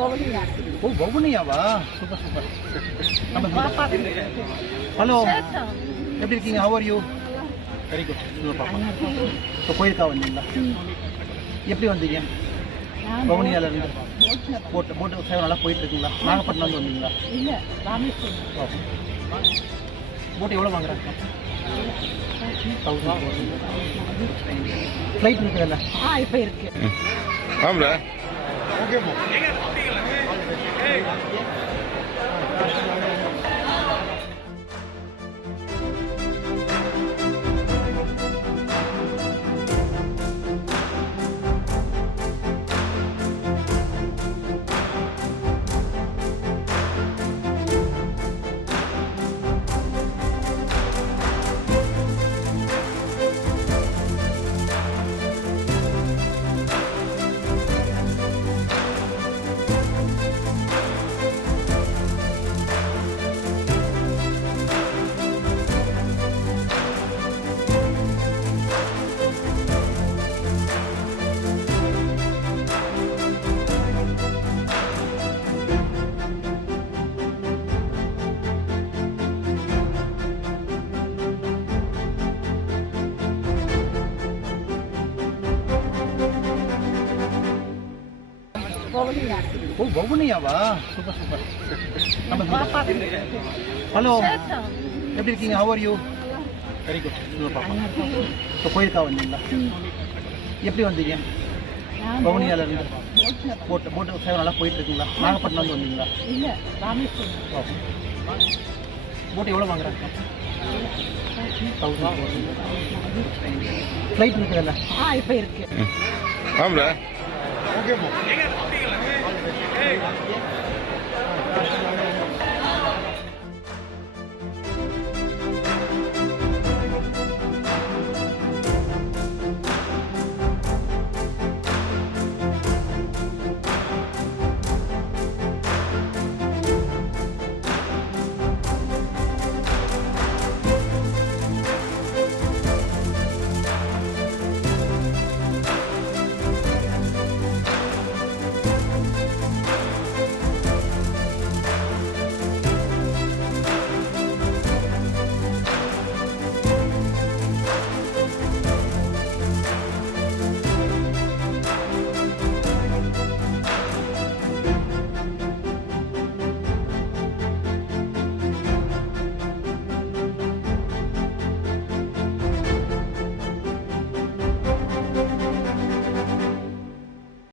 ஓ வவுனியாவா? Super super. Hello, எப்படி இருக்கீங்க? How are you? Very good. இப்போ கோயிலுக்கா வந்தீங்களா? எப்படி வந்தீங்க? வவுனியாவிலேருந்து போட்டு சேவை நல்லா போயிட்டு இருக்குங்களா? நாகப்பட்டினம் வந்து வந்தீங்களா? போட்டு எவ்வளோ வாங்குறாங்க? ஃப்ளைட் இருக்குதுல்ல? இப்போ இருக்கு. ஆமாடா. ஓ வவுனியாவா? Super super. ஹலோ, எப்படி இருக்கீங்க? How are you? Very good. இப்போ கோயிலுக்கா வந்தீங்களா? எப்படி வந்தீங்க? வவுனியாவிலேருந்து போட்டு சேவை நல்லா போயிட்டு இருக்குங்களா? நாகப்பட்டினம் வந்து வந்தீங்களா? போட்டு எவ்வளோ வாங்குறாங்க? ஃப்ளைட் இருக்குதுல்ல? இப்போ இருக்கு. ஆமாடா.